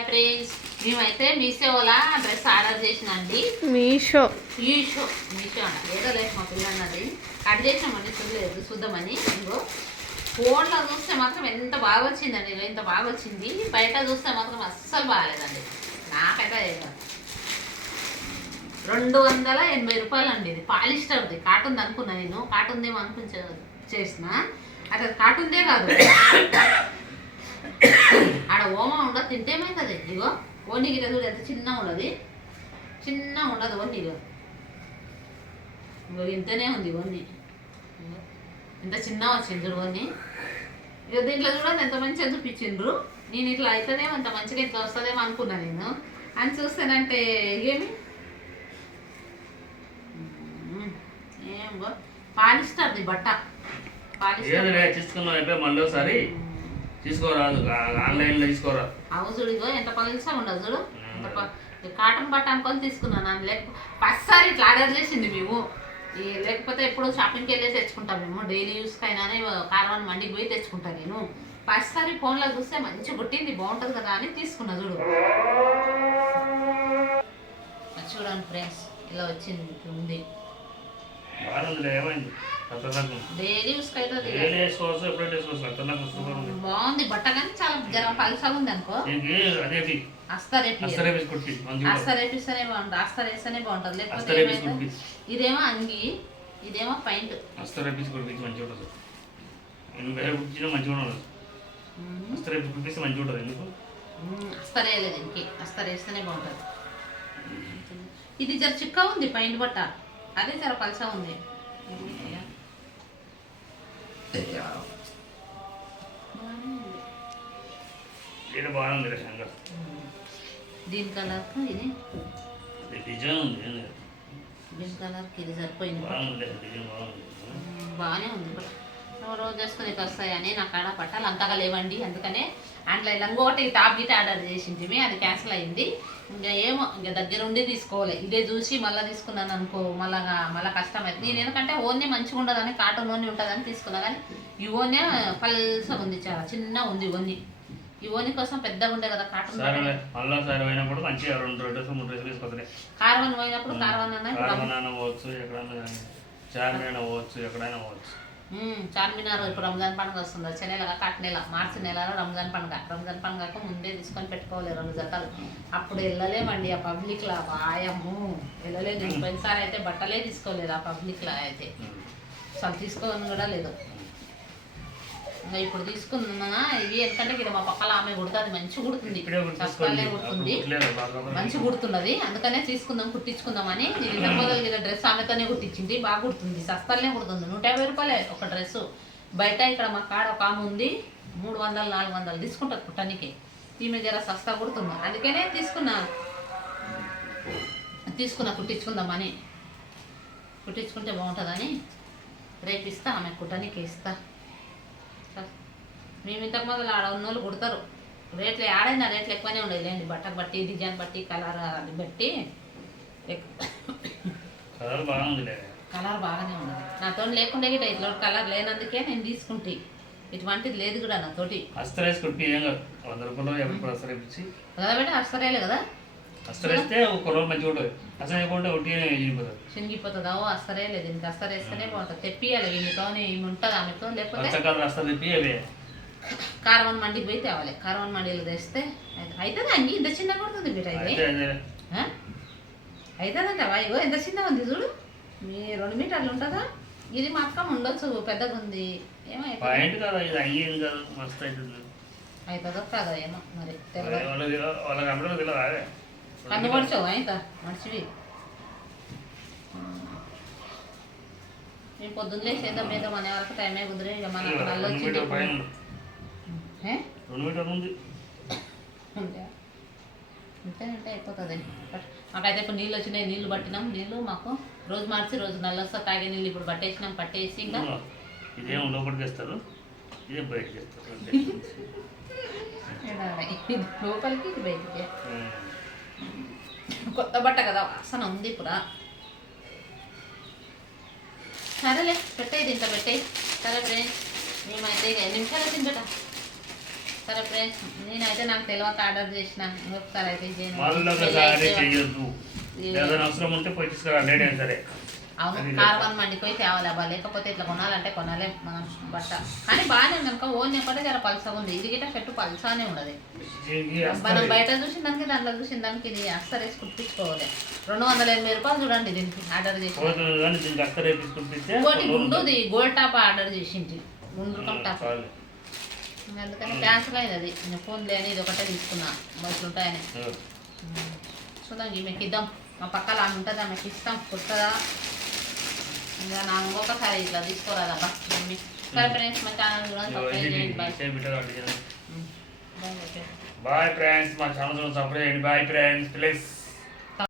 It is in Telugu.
హాయ్ ఫ్రెండ్స్, మేమైతే మీషోలా డ్రెస్ ఆర్డర్ చేసినండి. మీషో మీషో అంట ఏదో లేదు మా పిల్లన్నది కట్ చేసినామండి. చూడలేదు, చూద్దామని. ఇంకో ఫోన్లో చూస్తే మాత్రం ఎంత బాగా వచ్చిందండి, ఇంత బాగా వచ్చింది. బయట చూస్తే మాత్రం అస్సలు బాగాలేదండి. నాకైతే 280 రూపాయలు అండి. ఇది పాలిస్టర్ది, కాటన్ అనుకున్నా నేను. కాటన్దేమో అనుకుని చేసిన, అసలు కాటన్దే కాదు. ఆడ ఓమ ఉండదు, తింటే ఏమవుతుంది? ఇగో ఓన్ని గిట్ట చూడు ఎంత చిన్నగా ఉండదు, చిన్నగా ఉండదు ఓన్ని. ఇగో ఇంతనే ఉంది ఓన్ని, ఇంత చిన్నగా వచ్చింది చూడు ఓన్ని. ఇక దీంట్లో చూడండి ఎంత మంచిగా చూపించిండ్రు. నేను ఇట్లా అవుతుందేమో, అంత మంచిగా ఇట్లా వస్తుందేమో అనుకున్నా నేను. అని చూస్తానంటే ఏమి ఏమో పాలిస్టర్ది బట్ట. మళ్ళీ తీసుకోరాదు, ఆన్లైన్లో తీసుకోరా. అవు చూడు, ఇగో ఎంత పలుసా ఉండదు చూడు. కాటన్ బట్ట అనుకొని తీసుకున్నాను. లేకపోతే ఫస్ట్సారి ఇట్లా ఆర్డర్ చేసింది మేము. లేకపోతే ఎప్పుడు షాపింగ్కి వెళ్ళి తెచ్చుకుంటాం మేము. డైలీ యూస్కి అయినా కార్వాన్ మండికి పోయి తెచ్చుకుంటాను నేను. ఫస్ట్సారి ఫోన్లో చూస్తే మంచి గుట్టింది, బాగుంటుంది కదా అని తీసుకున్నా చూడు. చూడండి ఫ్రెండ్స్, ఇలా వచ్చింది, ఇట్లా ఉంది. డైలీ యూస్కి అవుతుంది, బాగుంది బట్ట. కానీ చాలా జర పలుసగా ఉంది అనుకో. అస్తర్ వేపిస్తేనే బాగుంటుంది, అస్తర్ వేస్తేనే బాగుంటుంది. లేకపోతే ఏమైతే ఇదేమో అంగి, ఇదేమో పాయింట్. అస్తర్ వేయలేదు ఇంకే, అస్తర్ వేస్తేనే బాగుంటుంది. ఇది జర చిక్క ఉంది పాయింట్ బట్ట, అదే జర పలుసా ఉంది. దీని కలర్కు ఇది డిజైన్ ఉంది, దీని కలర్కి ఇది సరిపోయింది, బాగానే ఉంది. రోజు వేసుకుని వస్తాయని నాకు ఆడ పట్టాలి అంతగా లేవండి. అందుకనే ఆన్లైన్లో ఇంకోటి టాప్ గిట్ ఆర్డర్ చేసింటిమి, అది క్యాన్సిల్ అయింది. ఇంకా ఏమో ఇంకా దగ్గర ఉండి తీసుకోవాలి. ఇదే చూసి మళ్ళీ తీసుకున్నాను అనుకో, మళ్ళీ కష్టం అవుతుంది. నేను ఎందుకంటే ఓన్నే మంచిగా ఉండదని, కాటన్ ఓన్ని ఉంటుందని తీసుకున్నా. కానీ ఈ ఓన్నే పల్సగా ఉంది, చాలా చిన్న ఉంది ఓన్ని. ఈ ఓని కోసం పెద్దగా ఉండే కదా కాటన్. కార్వన్ పోయినప్పుడు కార్వన్ చార్మినార్. ఇప్పుడు రంజాన్ పండుగ వస్తుంది, వచ్చే నెల కాటి నెల, మార్చి నెలలో రంజాన్ పండుగ. రంజాన్ పండుగకు ముందే తీసుకొని పెట్టుకోవాలి 2 జతలు. అప్పుడు వెళ్ళలేమండి ఆ పబ్లిక్లో, వాయము వెళ్ళలేదు. నేను పోయినసారి అయితే బట్టలే తీసుకోలేదు ఆ పబ్లిక్లో అయితే, అసలు తీసుకోని కూడా లేదు. ఇంకా ఇప్పుడు తీసుకున్నా ఇవి ఎందుకంటే ఇక్కడ మా పక్కల ఆమె కుడుతుంది, మంచి కుడుతుంది, సస్తాలే కుడుతుంది, మంచి కుడుతున్నది. అందుకనే తీసుకుందాం, కుట్టించుకుందామని. నేను ఇంత మొదలు డ్రెస్ ఆమెతోనే కుట్టించింది, బాగా కుడుతుంది, సస్తాలనే కుడుతుంది. 150 రూపాయలే ఒక డ్రెస్సు. బయట ఇక్కడ మా కాడ ఒక ఆమె ఉంది, 300-400 తీసుకుంటుంది కుట్టడానికి. ఈమె జర సస్తా కుడుతుంది, అందుకనే తీసుకున్నా కుట్టించుకుందామని. కుట్టించుకుంటే బాగుంటుందని రేపు ఇస్తా, ఆమె కుట్టడానికి ఇస్తా. మేము ఇంతకు మొదలు ఆడ ఉన్నోళ్ళు కుడతారు. రేట్లు ఆడైనా రేట్లు ఎక్కువనే ఉండదు లేండి, బట్టకు బట్టి, డిజైన్ బట్టి, కలర్ అది బట్టి కలర్ బాగానే ఉండదు. నాతో లేకుండా గిట్ట ఇట్లా కలర్ లేనందుకే నేను తీసుకుంటే. ఇటువంటిది లేదు కూడా నాతోటి. అస్తరేలే కదా, చినిగిపోతుందా? అస్తరే లేదు, ఇంక అస్తర్ వేస్తేనే బాగుంటుంది. తెప్పియాలి ఈమెతో, ఈమె ఉంటుంది ఆమెతో. లేకపోతే కార్వన్ మండికి పోయి తేవాలి. కార్వన్ మండీలో తెస్తే అవుతుంది. అంగి ఇంత చిన్నగా కొడుతుంది బిడ్డ, ఇది అవుతుందంట. ఇగో ఎంత చిన్నగా ఉంది చూడు, మీ 2 మీటర్లు ఉంటుందా? ఇది మా అక్క ఉండొచ్చు, పెద్దగా ఉంది. ఏమైతుందో కాదో ఏమో మరి కన్ను పడిచావు అయితే మనిషివి. మేము పొద్దున్న లేచేద్దాం ఏదో అనే వరకు టైమే కుదిరే. ఇక మన నల్లు వచ్చి అంతేనంటే అయిపోతుంది. మాకైతే ఇప్పుడు నీళ్ళు వచ్చినాయి, నీళ్ళు పట్టినాం. నీళ్ళు మాకు రోజు మార్చి రోజు నల్ల వస్తా తాగే నీళ్ళు ఇప్పుడు పట్టేసినాం. పట్టేసి ఇంకా లోపలికి ఇది బయటికి. కొత్త బట్ట కదా, వాసన ఉంది పురా. సరేలే పెట్టేది, ఇంత పెట్టేది. సరే ఫ్రెండ్స్, మేమైతే 5 నిమిషాలు తింటా. సరే ఫ్రెండ్స్, నేనైతే నాకు తెలియక ఆర్డర్ చేసిన. ఇంకొకసారి అయితే మళ్ళీ ఒకసారి చేయొద్దు. ఏదైనా అవసరం ఉంటే పోయి తీసుకురా, లేట్ అయినా సరే. అవును, కార్బన్ మండిపోయి తేవాలి అబ్బా, లేకపోతే ఇట్లా కొనాలంటే కొనాలేం మనం బట్ట. కానీ బాగానే ఉంది అనుకో, ఓన్ ఒకటే చాలా పల్సగా ఉంది. ఇది గిట్ట షర్టు పల్సానే ఉండదు. మనం బయట చూసిన దానికి దాంట్లో చూసిన దానికి ఇది అస్సలు వేసి కుట్టించుకోవాలి. 280 రూపాయలు చూడండి దీనికి ఆర్డర్ చేసి. ఇంకోటి గుండుది గోల్డ్ టాప్ ఆర్డర్ చేసింది, గుండు టాప్. అందుకని క్యాన్సిల్ అయింది అది. ఫోన్ లేని ఇది ఒకటే తీసుకున్నా, బస్సులు ఉంటాయని. చూద్దాం, ఈమెకి ఇద్దాం. మా పక్కన ఆమె ఉంటుంది, ఆమెకి ఇస్తాం, కుట్టదా. ఇంకా నా ఇంకొకసారి ఇట్లా తీసుకోరాదబ్బా మమ్మీ. సరే ఫ్రెండ్స్, మా ఛానల్ కూడా సబ్స్క్రైబ్ చేయండి. బాయ్ ఫ్రెండ్స్, మా ఛానల్ సబ్స్క్రైబ్ చేయండి. Bye friends, please.